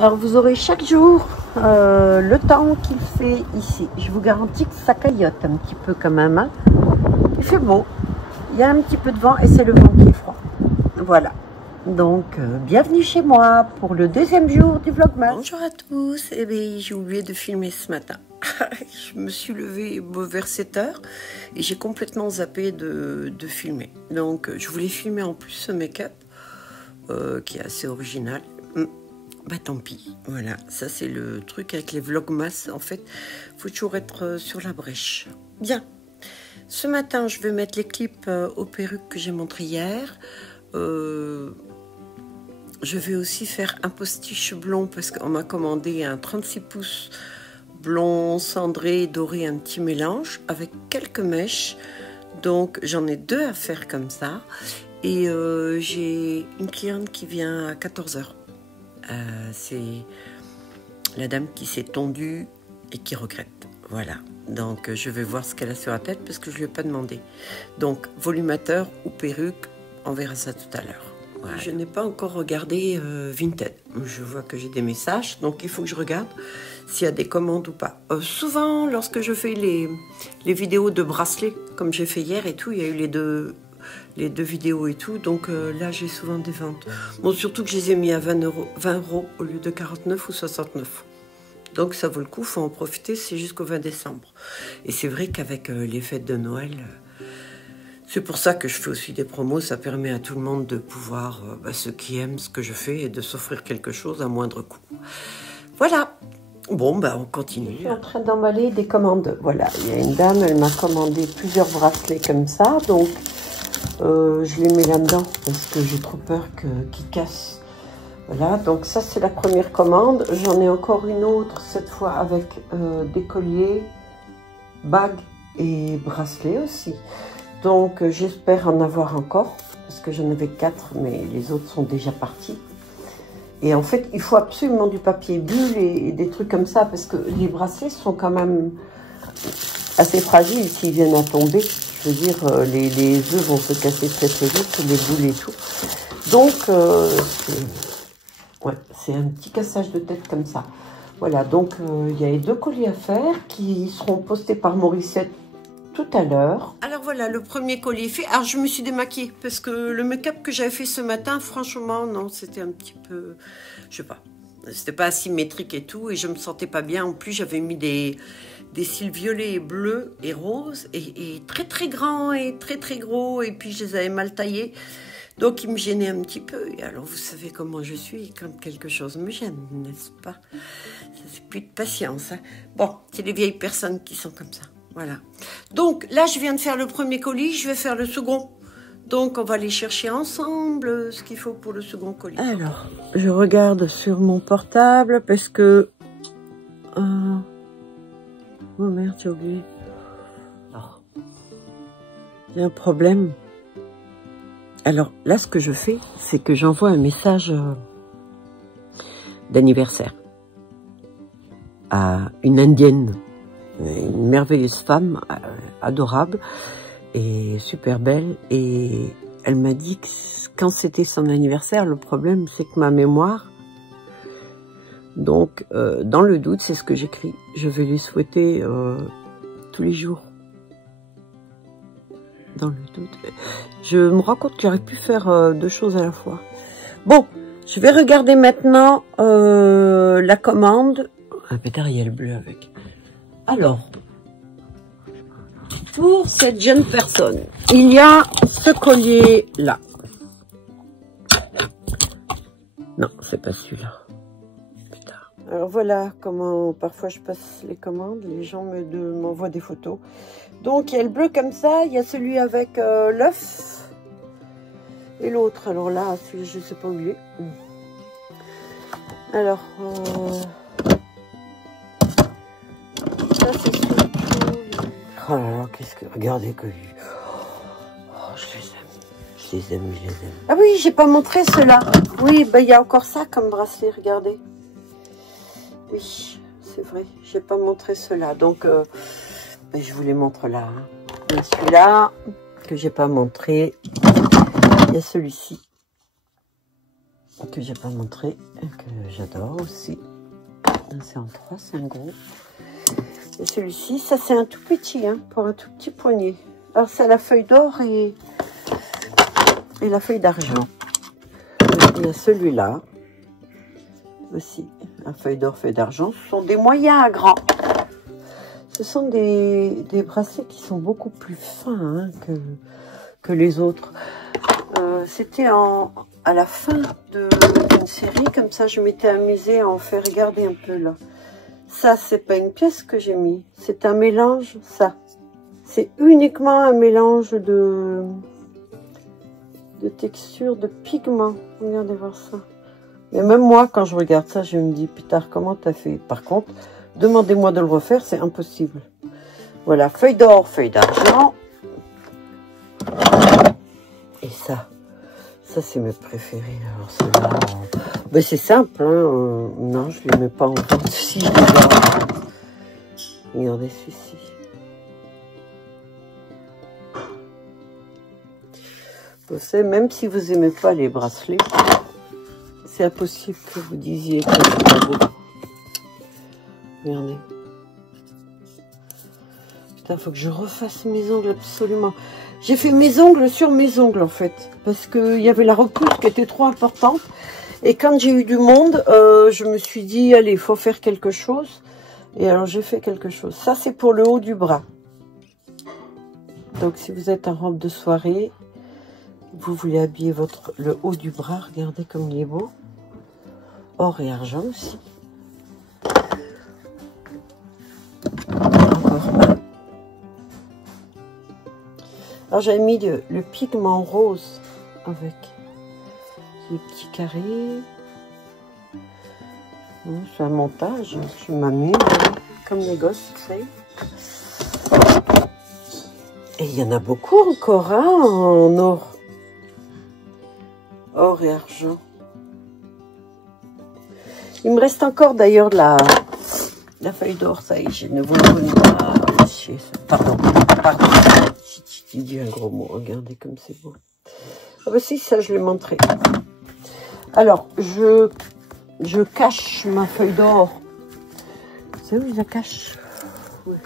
Alors vous aurez chaque jour le temps qu'il fait ici. Je vous garantis que ça caillote un petit peu quand même. Hein. Il fait beau. Il y a un petit peu de vent et c'est le vent qui est froid. Voilà. Donc bienvenue chez moi pour le deuxième jour du vlogmas. Bonjour à tous. Eh bien j'ai oublié de filmer ce matin. Je me suis levée vers 7 h et j'ai complètement zappé de filmer. Donc je voulais filmer en plus ce make-up qui est assez original. Bah tant pis, voilà, ça c'est le truc avec les vlogmas, en fait, faut toujours être sur la brèche. Bien, ce matin je vais mettre les clips aux perruques que j'ai montré hier. Je vais aussi faire un postiche blond parce qu'on m'a commandé un 36 pouces blond, cendré, doré, un petit mélange avec quelques mèches. Donc j'en ai 2 à faire comme ça. Et j'ai une cliente qui vient à 14 h. C'est la dame qui s'est tondue et qui regrette. Voilà. Donc, je vais voir ce qu'elle a sur la tête parce que je ne lui ai pas demandé. Donc, volumateur ou perruque, on verra ça tout à l'heure. Voilà. Je n'ai pas encore regardé Vinted. Je vois que j'ai des messages, donc il faut que je regarde s'il y a des commandes ou pas. Souvent, lorsque je fais les vidéos de bracelets, comme j'ai fait hier et tout, il y a eu les deux vidéos et tout, donc là j'ai souvent des ventes. Bon, surtout que je les ai mis à 20 € au lieu de 49 ou 69. Donc ça vaut le coup, faut en profiter, c'est jusqu'au 20 décembre. Et c'est vrai qu'avec les fêtes de Noël, c'est pour ça que je fais aussi des promos, ça permet à tout le monde de pouvoir, ceux qui aiment ce que je fais, et de s'offrir quelque chose à moindre coût. Voilà. Bon, on continue. Je suis en train d'emballer des commandes. Voilà, il y a une dame, elle m'a commandé plusieurs bracelets comme ça, donc je les mets là-dedans parce que j'ai trop peur qu'ils cassent. Voilà, donc ça c'est la première commande. J'en ai encore une autre, cette fois avec des colliers, bagues et bracelets aussi. Donc j'espère en avoir encore, parce que j'en avais 4, mais les autres sont déjà partis. Et en fait, il faut absolument du papier bulle et des trucs comme ça, parce que les bracelets sont quand même assez fragiles s'ils viennent à tomber. Je veux dire, les œufs vont se casser très très vite, les boules et tout. Donc, c'est un petit cassage de tête comme ça. Voilà, donc il y a les 2 colliers à faire qui seront postés par Morissette tout à l'heure. Alors voilà, le premier collier fait. Alors je me suis démaquillée parce que le make-up que j'avais fait ce matin, franchement, non, c'était un petit peu, je sais pas, c'était pas asymétrique et tout, et je me sentais pas bien. En plus, j'avais mis des cils violets et bleus et roses et très très grands et très très gros, et puis je les avais mal taillés, donc ils me gênaient un petit peu. Et alors vous savez comment je suis quand quelque chose me gêne, n'est-ce pas? C'est plus de patience, hein. Bon, c'est les vieilles personnes qui sont comme ça. Voilà. Donc là, je viens de faire le premier colis, je vais faire le second. Donc on va aller chercher ensemble ce qu'il faut pour le second colis. Alors, je regarde sur mon portable parce que... Oh merde, j'ai oublié. Alors, il y a un problème. Alors là, ce que je fais, c'est que j'envoie un message d'anniversaire à une Indienne. Une merveilleuse femme, adorable et super belle, et elle m'a dit que quand c'était son anniversaire, le problème c'est que ma mémoire, donc dans le doute, c'est ce que j'écris, je vais lui souhaiter tous les jours, dans le doute. Je me rends compte que j'aurais pu faire 2 choses à la fois. Bon, je vais regarder maintenant la commande. Un pétariel bleu avec. Alors, pour cette jeune personne, il y a ce collier-là. Non, c'est pas celui-là. Putain. Alors voilà comment parfois je passe les commandes. Les gens m'envoient des photos. Donc il y a le bleu comme ça, il y a celui avec l'œuf et l'autre. Alors là, celui je sais pas où il est. Alors... ça c'est surtout... Oh là là, qu'est-ce que... Regardez que... Oh, je les aime. Je les aime, je les aime. Ah oui, j'ai pas montré ceux-là. Oui, il y a encore ça comme bracelet, regardez. Oui, c'est vrai, j'ai pas montré ceux-là. Donc, je vous les montre là. Hein. Il y a celui-là que j'ai pas montré. Il y a celui-ci. que j'ai pas montré, que j'adore aussi. C'est en 3, c'est un gros. Et celui-ci, ça c'est un tout petit, hein, pour un tout petit poignet. Alors c'est la feuille d'or et la feuille d'argent. Il y a celui-là aussi, la feuille d'or, feuille d'argent. Ce sont des moyens à grands. Ce sont des bracelets qui sont beaucoup plus fins, hein, que les autres. C'était à la fin d'une série, comme ça je m'étais amusée à en faire. Regarder un peu là. Ça, c'est pas une pièce que j'ai mis, c'est un mélange, ça. C'est uniquement un mélange de texture, de pigments. Regardez voir ça. Mais même moi, quand je regarde ça, je me dis, putain, comment t'as fait? Par contre, demandez-moi de le refaire, c'est impossible. Voilà, feuille d'or, feuille d'argent. Et ça c'est mes préférés. Alors ceux-là, ben c'est simple, hein. Non, je les mets pas en vente si je les garde. Regardez celui-ci. Vous savez, même si vous aimez pas les bracelets, c'est impossible que vous disiez que c'est pas beau. Regardez. Putain, faut que je refasse mes ongles absolument. J'ai fait mes ongles sur mes ongles en fait, parce qu'il y avait la repousse qui était trop importante. Et quand j'ai eu du monde, je me suis dit, allez, il faut faire quelque chose. Et alors j'ai fait quelque chose. Ça, c'est pour le haut du bras. Donc si vous êtes en robe de soirée, vous voulez habiller le haut du bras, regardez comme il est beau. Or et argent aussi. Encore. Alors j'avais mis le pigment rose avec les petits carrés. C'est un montage, je m'amuse comme les gosses, vous savez. Et il y en a beaucoup encore, hein, en or. Or et argent. Il me reste encore d'ailleurs la feuille d'or, ça y est, je ne vous le connais pas. Pardon. J'ai dit un gros mot, regardez comme c'est beau. Ah bah si, ça je l'ai montré. Alors, je cache ma feuille d'or. Vous savez où je la cache? Ouais.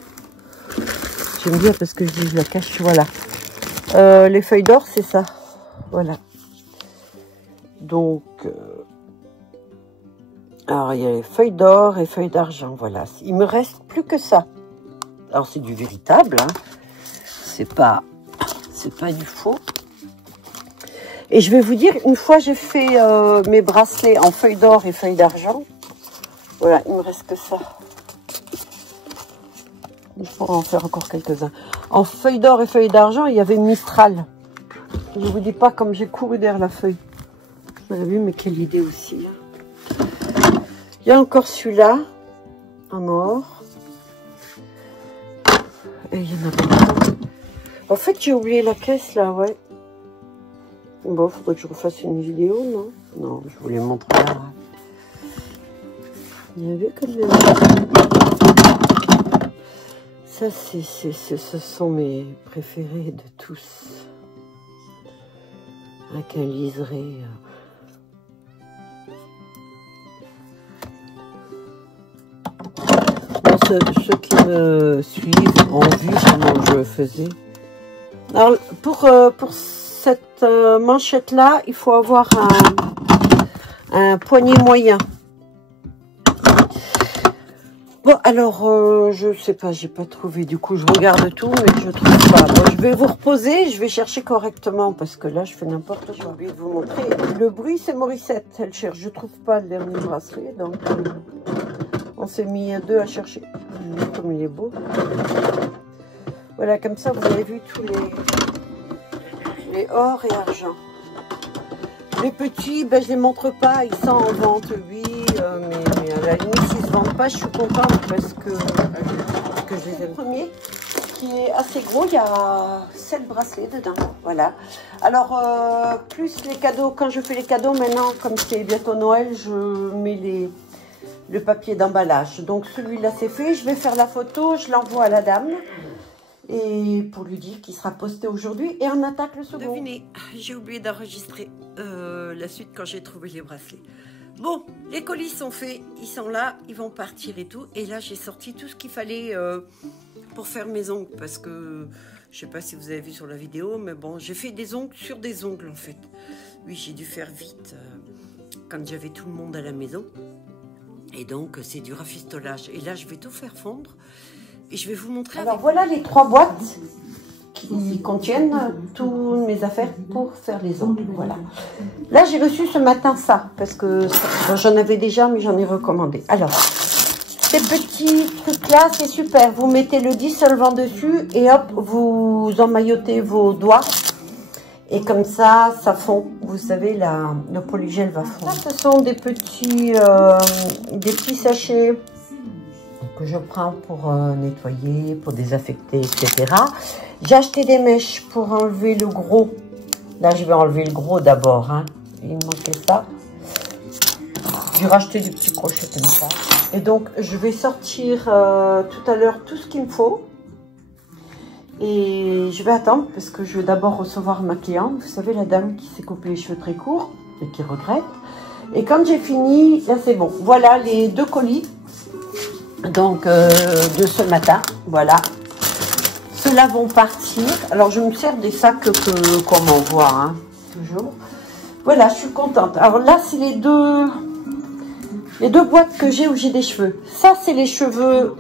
J'aime bien parce que je dis je la cache, voilà. Les feuilles d'or, c'est ça. Voilà. Donc, alors il y a les feuilles d'or et feuilles d'argent, voilà. Il me reste plus que ça. Alors c'est du véritable, hein. C'est pas du faux. Et je vais vous dire, une fois j'ai fait mes bracelets en feuilles d'or et feuilles d'argent, voilà, il me reste que ça. Je pourrais en faire encore quelques-uns. En feuilles d'or et feuilles d'argent, il y avait Mistral. Je vous dis pas comme j'ai couru derrière la feuille. Vous avez vu, mais quelle idée aussi. Hein. Il y a encore celui-là, en or. Et il y en a beaucoup. En fait, j'ai oublié la caisse, là, ouais. Bon, faudrait que je refasse une vidéo, non? Non, je vous les montre là. Vous avez vu comme même. Ça, ce sont mes préférés de tous. Avec un liseré. Ceux qui me suivent ont vu comment je faisais. Alors, pour cette manchette-là, il faut avoir un poignet moyen. Bon, alors, je sais pas, j'ai pas trouvé. Du coup, je regarde tout, mais je trouve pas. Bon, je vais vous reposer, je vais chercher correctement, parce que là, je fais n'importe quoi. J'ai envie de vous montrer. Le bruit, c'est Morissette, elle cherche. Je trouve pas le dernier bracelet, donc on s'est mis à deux à chercher. Comme il est beau. Voilà, comme ça, vous avez vu tous les or et argent. Les petits, ben, je les montre pas, ils sont en vente, oui, mais à la limite, s'ils se vendent pas, je suis contente parce que je les aime. Le premier, qui est assez gros, il y a 7 bracelets dedans, voilà. Alors, plus les cadeaux, quand je fais les cadeaux maintenant, comme c'est bientôt Noël, je mets le papier d'emballage. Donc celui-là, c'est fait, je vais faire la photo, je l'envoie à la dame. et pour lui dire qu'il sera posté aujourd'hui et on attaque le second. Devinez, j'ai oublié d'enregistrer la suite quand j'ai trouvé les bracelets. Bon, les colis sont faits, ils sont là, ils vont partir et tout. Et là, j'ai sorti tout ce qu'il fallait pour faire mes ongles. Parce que, je sais pas si vous avez vu sur la vidéo, mais bon, j'ai fait des ongles sur des ongles en fait. Oui, j'ai dû faire vite quand j'avais tout le monde à la maison. Et donc, c'est du rafistolage. Et là, je vais tout faire fondre. Et je vais vous montrer. Alors, voilà les 3 boîtes qui contiennent toutes mes affaires pour faire les ongles. Voilà. Là, j'ai reçu ce matin ça, parce que j'en avais déjà, mais j'en ai recommandé. Alors, ces petits trucs-là, c'est super. Vous mettez le dissolvant dessus et hop, vous emmaillotez vos doigts. Et comme ça, ça fond. Vous savez, le polygel va fondre. Ça, ce sont des petits sachets que je prends pour nettoyer, pour désaffecter, etc. J'ai acheté des mèches pour enlever le gros. Là, je vais enlever le gros d'abord. Hein. Il me manquait ça. J'ai racheté des petits crochets comme ça. Et donc, je vais sortir tout à l'heure tout ce qu'il me faut. Et je vais attendre parce que je vais d'abord recevoir ma cliente. Vous savez, la dame qui s'est coupé les cheveux très courts et qui regrette. Et quand j'ai fini, là, c'est bon. Voilà les 2 colis. Donc, de ce matin. Voilà. Ceux-là vont partir. Alors, je me sers des sacs qu'on m'envoie, hein, toujours. Voilà, je suis contente. Alors là, c'est les deux boîtes que j'ai où j'ai des cheveux. Ça, c'est les cheveux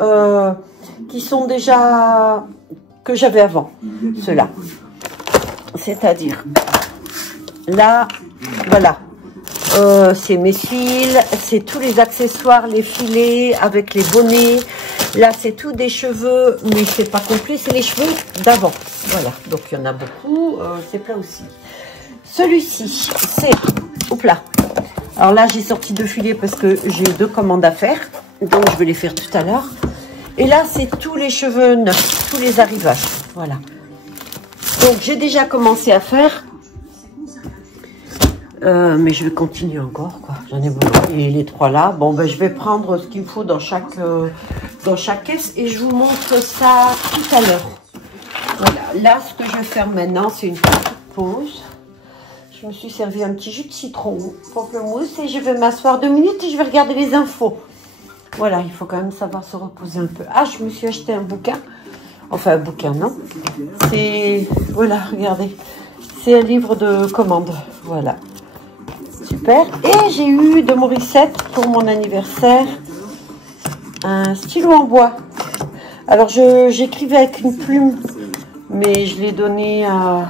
qui sont déjà... que j'avais avant. Ceux-là. C'est-à-dire... Là, voilà. C'est mes fils, c'est tous les accessoires, les filets avec les bonnets. Là, c'est tout des cheveux, mais c'est pas complet, c'est les cheveux d'avant. Voilà, donc il y en a beaucoup. C'est plein aussi. Celui-ci, c'est... Hop là. Alors là, j'ai sorti 2 filets parce que j'ai 2 commandes à faire. Donc, je vais les faire tout à l'heure. Et là, c'est tous les cheveux neufs, tous les arrivages. Voilà. Donc, j'ai déjà commencé à faire... mais je vais continuer encore, quoi. J'en ai besoin. Et les 3 là, bon, ben, je vais prendre ce qu'il me faut dans chaque caisse et je vous montre ça tout à l'heure. Voilà. Là, ce que je vais faire maintenant, c'est une petite pause. Je me suis servi un petit jus de citron, pamplemousse, et je vais m'asseoir 2 minutes et je vais regarder les infos. Voilà, il faut quand même savoir se reposer un peu. Ah, je me suis acheté un bouquin. Enfin, un bouquin, non. C'est... Voilà, regardez. C'est un livre de commande. Voilà. Super. Et j'ai eu de Morissette pour mon anniversaire un stylo en bois. Alors j'écrivais avec une plume, mais je l'ai donné à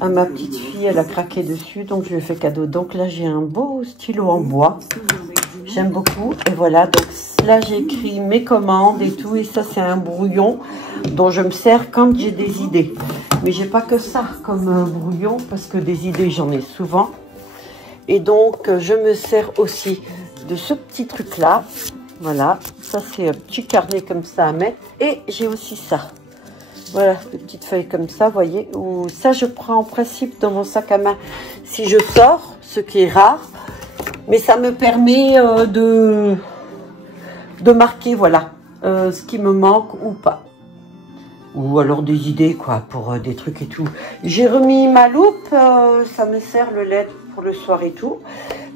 ma petite fille. Elle a craqué dessus, donc je lui ai fait cadeau. Donc là j'ai un beau stylo en bois. J'aime beaucoup. Et voilà, donc là j'ai écrit mes commandes et tout. Et ça c'est un brouillon dont je me sers quand j'ai des idées. Mais j'ai pas que ça comme brouillon, parce que des idées j'en ai souvent. Et donc, je me sers aussi de ce petit truc-là. Voilà, ça c'est un petit carnet comme ça à mettre. Et j'ai aussi ça. Voilà, des petites feuilles comme ça, vous voyez. Ou ça, je prends en principe dans mon sac à main si je sors, ce qui est rare. Mais ça me permet de marquer, voilà, ce qui me manque ou pas. Ou alors des idées, quoi, pour des trucs et tout. J'ai remis ma loupe, ça me sert le LED pour le soir et tout.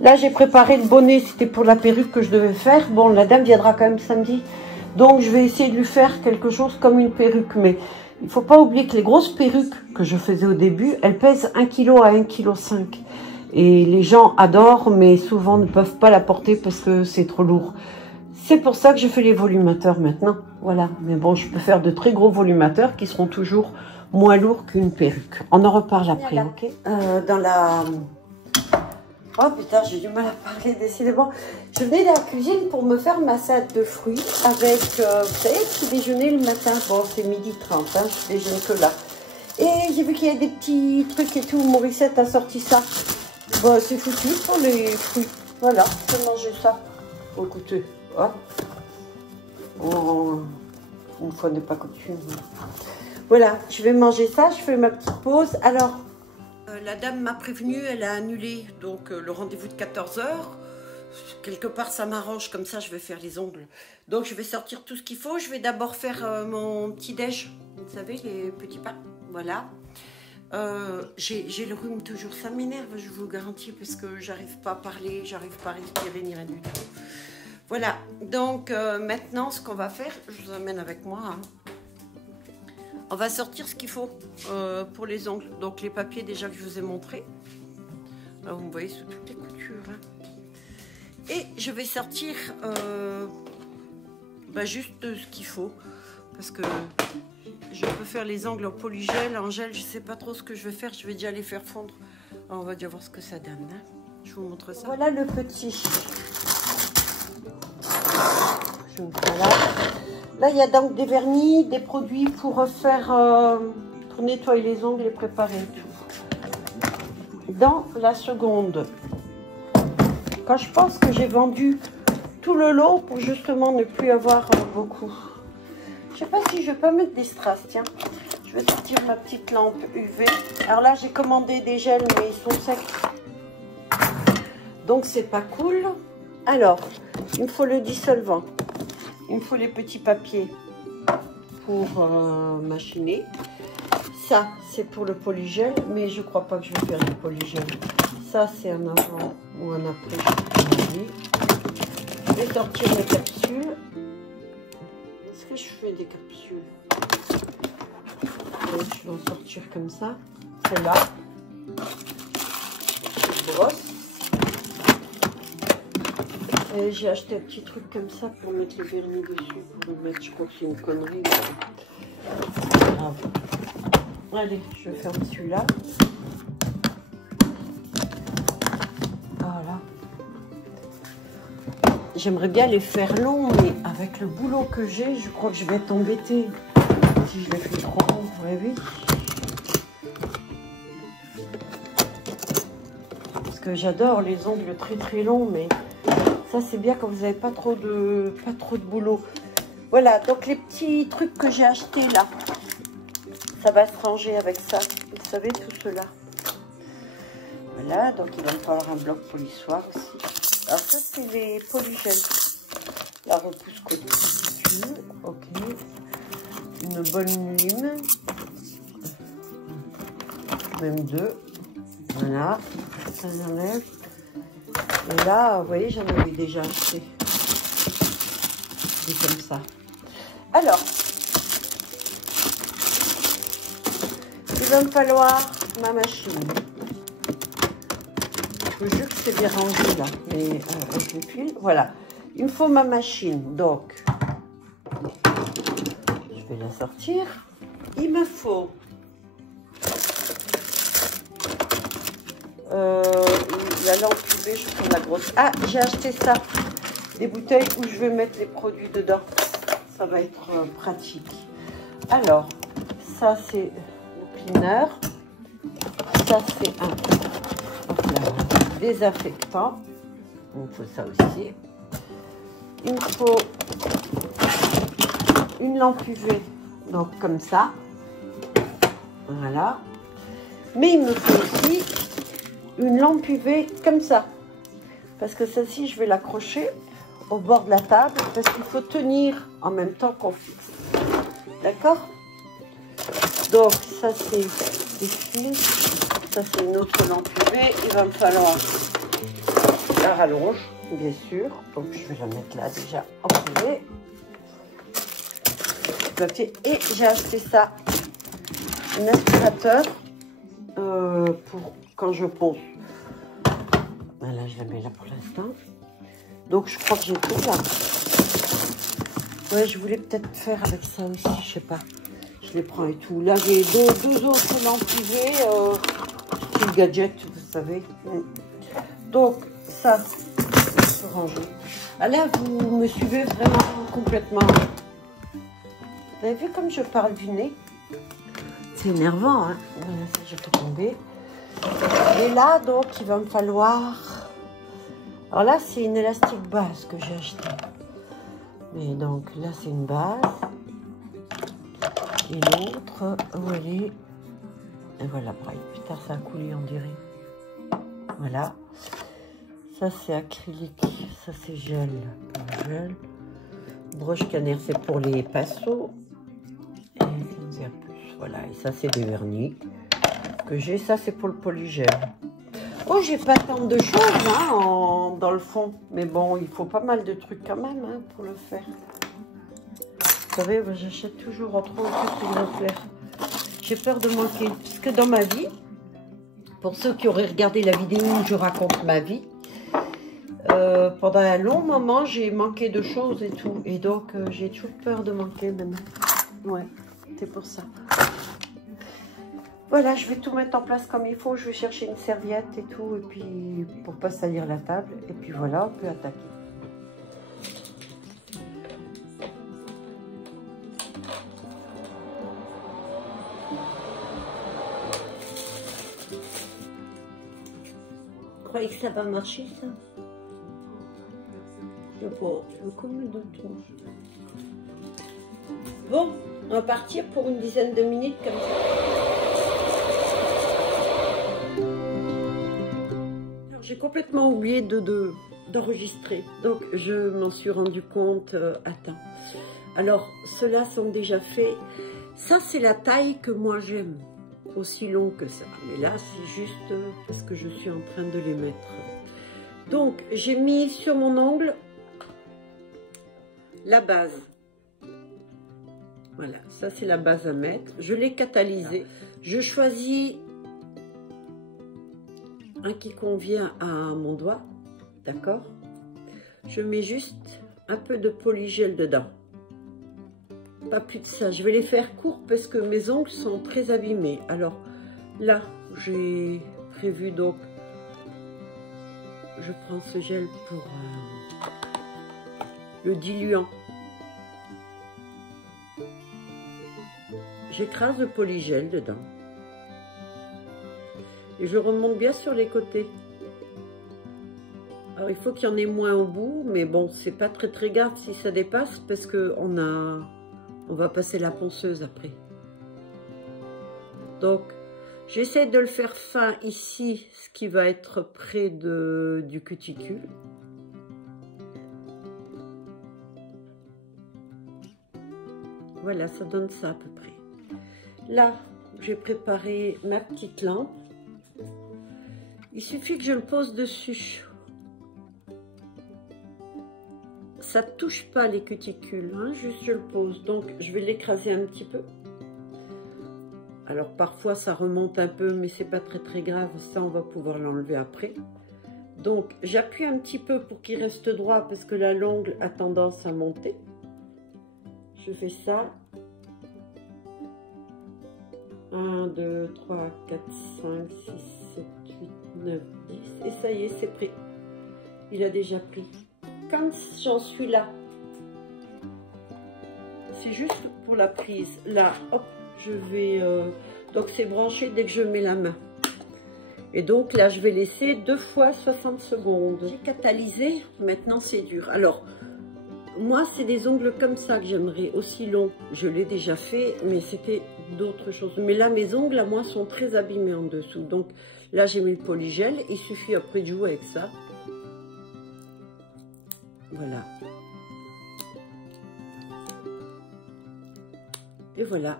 Là, j'ai préparé le bonnet, c'était pour la perruque que je devais faire. Bon, la dame viendra quand même samedi. Donc, je vais essayer de lui faire quelque chose comme une perruque. Mais il ne faut pas oublier que les grosses perruques que je faisais au début, elles pèsent 1 kg à 1,5 kg. Et les gens adorent, mais souvent ne peuvent pas la porter parce que c'est trop lourd. C'est pour ça que je fais les volumateurs maintenant. Voilà. Mais bon, je peux faire de très gros volumateurs qui seront toujours moins lourds qu'une perruque. On en reparle après, ok? Dans la... Oh putain, j'ai du mal à parler, décidément. Je venais de la cuisine pour me faire ma salade de fruits avec, vous savez, petit déjeuner le matin. Bon, c'est 12h30, hein, je déjeune que là. Et j'ai vu qu'il y a des petits trucs et tout. Morissette a sorti ça. Bon, c'est foutu pour les fruits. Voilà, je peux manger ça. Bon, écoutez, hein. Oh, une fois n'est pas coutume. Voilà, je vais manger ça, je fais ma petite pause. Alors... La dame m'a prévenu, elle a annulé donc le rendez-vous de 14h. quelque part ça m'arrange, comme ça je vais faire les ongles. Donc je vais sortir tout ce qu'il faut. Je vais d'abord faire mon petit déj, vous savez, les petits pains, voilà. J'ai le rhume toujours, ça m'énerve, je vous garantis, parce que j'arrive pas à parler, j'arrive pas à respirer ni rien du tout. Voilà, donc maintenant ce qu'on va faire, je vous emmène avec moi, hein. On va sortir ce qu'il faut pour les ongles. Donc les papiers déjà que je vous ai montrés. Là vous me voyez sous toutes les coutures, hein. Et je vais sortir juste ce qu'il faut. Parce que je peux faire les ongles en polygel, en gel, je sais pas trop ce que je vais faire. Je vais déjà les faire fondre. Alors, on va déjà voir ce que ça donne, hein. Je vous montre ça. Voilà le petit. Je vous prends là. Là, il y a donc des vernis, des produits pour faire, pour nettoyer les ongles et préparer tout. Dans la seconde, quand je pense que j'ai vendu tout le lot pour justement ne plus avoir beaucoup. Je sais pas si je vais pas mettre des strass, tiens. Je vais sortir ma petite lampe UV. Alors là, j'ai commandé des gels, mais ils sont secs. Donc, c'est pas cool. Alors, il me faut le dissolvant. Il me faut les petits papiers pour machiner. Ça, c'est pour le polygel, mais je crois pas que je vais faire du polygel. Ça, c'est un avant ou un après. Je vais sortir mes capsules. Est-ce que je fais des capsules? Donc, je vais en sortir comme ça. Celle-là. Je brosse. J'ai acheté un petit truc comme ça pour mettre le vernis dessus. Pour le mettre, je crois que c'est une connerie. Mais... Allez, je ferme celui-là. Voilà. J'aimerais bien les faire longs, mais avec le boulot que j'ai, je crois que je vais être embêtée. Si je les fais trop longs, vous voyez. Parce que j'adore les ongles très très longs, mais... Ça, c'est bien quand vous n'avez pas trop de boulot. Voilà, donc les petits trucs que j'ai achetés là, ça va se ranger avec ça. Vous savez, tout cela. Voilà, donc il va me falloir un bloc polissoir aussi. Alors ça, c'est les polygels. La repousse côté dessus. Ok. Une bonne lime. Même deux. Voilà. Ça enlève. Et là, vous voyez, j'en avais déjà acheté. C'est comme ça. Alors, il va me falloir ma machine. Je vous jure que c'est bien rangé là, mais avec les fils. Voilà, il me faut ma machine. Donc, je vais la sortir. Il me faut la lampe UV, je prends la grosse. Ah, j'ai acheté ça. Des bouteilles où je vais mettre les produits dedans. Ça va être pratique. Alors, ça c'est le cleaner. Ça c'est un désinfectant. Il me faut ça aussi. Il me faut une lampe UV. Donc comme ça. Voilà. Mais il me faut aussi une lampe UV comme ça. Parce que celle-ci, je vais l'accrocher au bord de la table. Parce qu'il faut tenir en même temps qu'on fixe. D'accord? Donc, ça, c'est des fils. Ça, c'est une autre lampe UV. Il va me falloir la rallonge, bien sûr. Donc, je vais la mettre là déjà en UV. Et j'ai acheté ça. Un aspirateur pour quand je ponce. Voilà, je la mets là pour l'instant. Donc, je crois que j'ai tout là. Ouais, je voulais peut-être faire avec ça aussi, je sais pas. Je les prends et tout. Là, j'ai deux autres lampes UV, style gadget, vous savez. Donc, ça, je peux ranger. Ah là, vous me suivez vraiment complètement. Vous avez vu comme je parle du nez? C'est énervant, hein? Voilà, ça, j'ai tout tombé. Et là, donc, il va me falloir... Alors là, c'est une élastique base que j'ai acheté. Mais donc, là, c'est une base. Et l'autre, où elle est? Et voilà, pareil. Putain, ça a coulé, on dirait. Voilà. Ça c'est acrylique, ça c'est gel. Gel. Broche canner, c'est pour les pinceaux. Et voilà, et ça c'est des vernis que j'ai. Ça c'est pour le polygel. Oh, j'ai pas tant de choses hein, dans le fond. Mais bon, il faut pas mal de trucs quand même hein, pour le faire. Vous savez, j'achète toujours en 30 exemplaires. J'ai peur de manquer. Parce que dans ma vie, pour ceux qui auraient regardé la vidéo où je raconte ma vie, pendant un long moment, j'ai manqué de choses et tout. Et donc, j'ai toujours peur de manquer maintenant. Ouais, c'est pour ça. Voilà, je vais tout mettre en place comme il faut. Je vais chercher une serviette et tout. Et puis, pour pas salir la table. Et puis voilà, on peut attaquer. Vous croyez que ça va marcher, ça? Je sais pas, je veux combien de temps? Bon, on va partir pour une dizaine de minutes comme ça. J'ai complètement oublié d'enregistrer, donc je m'en suis rendu compte à temps. Alors, ceux-là sont déjà faits. Ça, c'est la taille que moi j'aime, aussi long que ça. Mais là, c'est juste parce que je suis en train de les mettre. Donc, j'ai mis sur mon ongle la base. Voilà, ça c'est la base à mettre. Je l'ai catalysé. Je choisis un qui convient à mon doigt, d'accord? Je mets juste un peu de polygel dedans. Pas plus de ça. Je vais les faire courts parce que mes ongles sont très abîmés. Alors là, j'ai prévu donc, je prends ce gel pour le diluant. J'écrase le polygel dedans. Et je remonte bien sur les côtés. Alors il faut qu'il y en ait moins au bout, mais bon, c'est pas très grave si ça dépasse parce que on va passer la ponceuse après. Donc j'essaie de le faire fin ici, ce qui va être près du cuticule. Voilà, ça donne ça à peu près. Là, j'ai préparé ma petite lampe. Il suffit que je le pose dessus. Ça ne touche pas les cuticules, hein, juste je le pose. Donc, je vais l'écraser un petit peu. Alors, parfois, ça remonte un peu, mais c'est pas très grave. Ça, on va pouvoir l'enlever après. Donc, j'appuie un petit peu pour qu'il reste droit, parce que là, l'ongle a tendance à monter. Je fais ça. 1, 2, 3, 4, 5, 6, 7, 8, 9, 10. Et ça y est, c'est pris. Il a déjà pris. Quand j'en suis là, c'est juste pour la prise. Là, hop, je vais... donc, c'est branché dès que je mets la main. Et donc, là, je vais laisser 2 fois 60 secondes. J'ai catalysé. Maintenant, c'est dur. Alors... moi, c'est des ongles comme ça que j'aimerais, aussi longs. Je l'ai déjà fait, mais c'était d'autres choses. Mais là, mes ongles, à moi, sont très abîmés en dessous. Donc là, j'ai mis le polygel. Il suffit après de jouer avec ça. Voilà. Et voilà.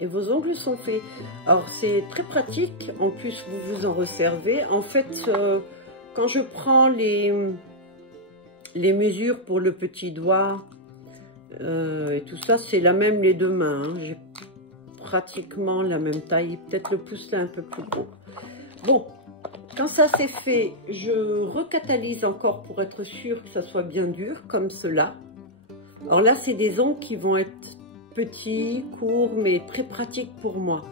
Et vos ongles sont faits. Alors, c'est très pratique. En plus, vous vous en resservez. En fait, quand je prends les mesures pour le petit doigt et tout ça, c'est la même les deux mains. Hein. J'ai pratiquement la même taille. Peut-être le pouce là un peu plus gros. Bon, quand ça c'est fait, je recatalyse encore pour être sûr que ça soit bien dur, comme cela. Alors là, c'est des ongles qui vont être petits, courts, mais très pratiques pour moi.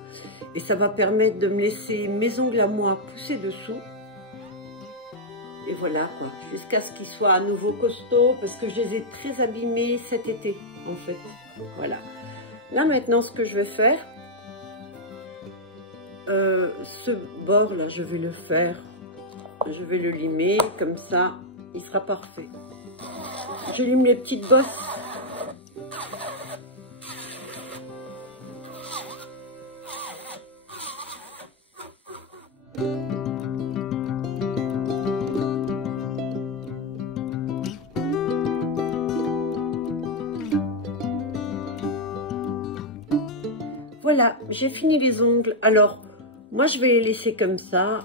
Et ça va permettre de me laisser mes ongles à moi pousser dessous. Et voilà, quoi, jusqu'à ce qu'ils soient à nouveau costauds, parce que je les ai très abîmés cet été, en fait. Voilà. Là, maintenant, ce que je vais faire, ce bord-là, je vais le faire. Je vais le limer, comme ça, il sera parfait. Je lime les petites bosses. voilà, j'ai fini les ongles. Alors, moi, je vais les laisser comme ça.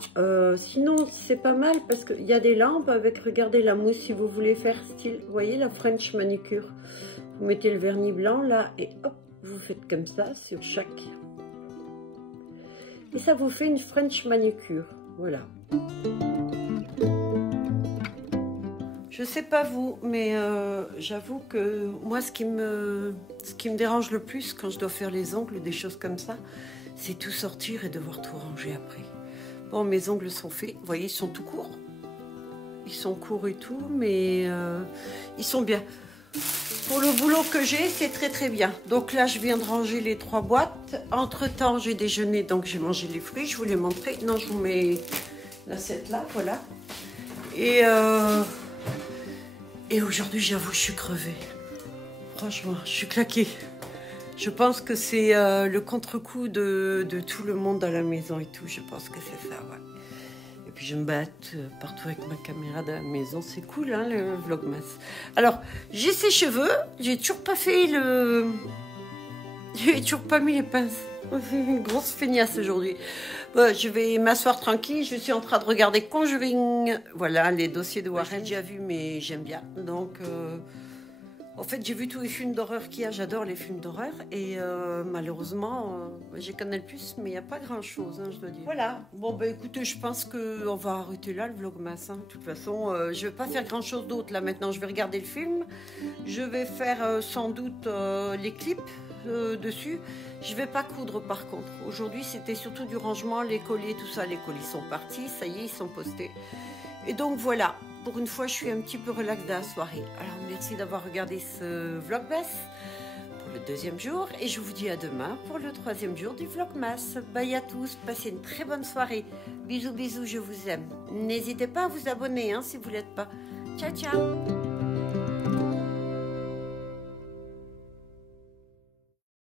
Sinon, c'est pas mal parce qu'il y a des lampes avec, regardez la mousse, si vous voulez faire style, vous voyez la French manicure. Vous mettez le vernis blanc là et hop, vous faites comme ça sur chaque. Et ça vous fait une French manicure, voilà. Je sais pas vous, mais j'avoue que moi, ce qui me dérange le plus quand je dois faire les ongles, des choses comme ça, c'est tout sortir et devoir tout ranger après. Bon, mes ongles sont faits, vous voyez, ils sont tout courts. Ils sont courts et tout, mais ils sont bien. Pour le boulot que j'ai, c'est très très bien. Donc là, je viens de ranger les 3 boîtes. Entre-temps, j'ai déjeuné, donc j'ai mangé les fruits. Je vous les montrer. Non, je vous mets l'assiette là, voilà. Et aujourd'hui, j'avoue, je suis crevée. Franchement, je suis claquée. Je pense que c'est le contre-coup de tout le monde à la maison et tout. Je pense que c'est ça, ouais. Et puis, je me batte partout avec ma caméra de la maison. C'est cool, hein, le vlogmas. Alors, j'ai ces cheveux. J'ai toujours pas fait le... J'ai toujours pas mis les pinces. Une grosse feignasse aujourd'hui. Bon, je vais m'asseoir tranquille. Je suis en train de regarder Conjuring. Voilà, les dossiers de Warren. J'ai déjà vu, mais j'aime bien. Donc, en fait, j'ai vu tous les films d'horreur qu'il y a. J'adore les films d'horreur. Et malheureusement, j'ai Canal+, mais il n'y a pas grand-chose, hein, je dois dire. Voilà. Bon, ben écoutez, je pense qu'on va arrêter là le vlogmas. Hein. De toute façon, je ne vais pas faire grand-chose d'autre là maintenant. Je vais regarder le film. Je vais faire sans doute les clips dessus. Je vais pas coudre par contre. Aujourd'hui, c'était surtout du rangement, les colliers, tout ça. Les colis sont partis, ça y est, ils sont postés. Et donc voilà, pour une fois, je suis un petit peu relax de la soirée. Alors, merci d'avoir regardé ce vlogmas pour le 2e jour. Et je vous dis à demain pour le 3e jour du vlogmas. Bye à tous, passez une très bonne soirée. Bisous, bisous, je vous aime. N'hésitez pas à vous abonner hein, si vous ne l'êtes pas. Ciao, ciao.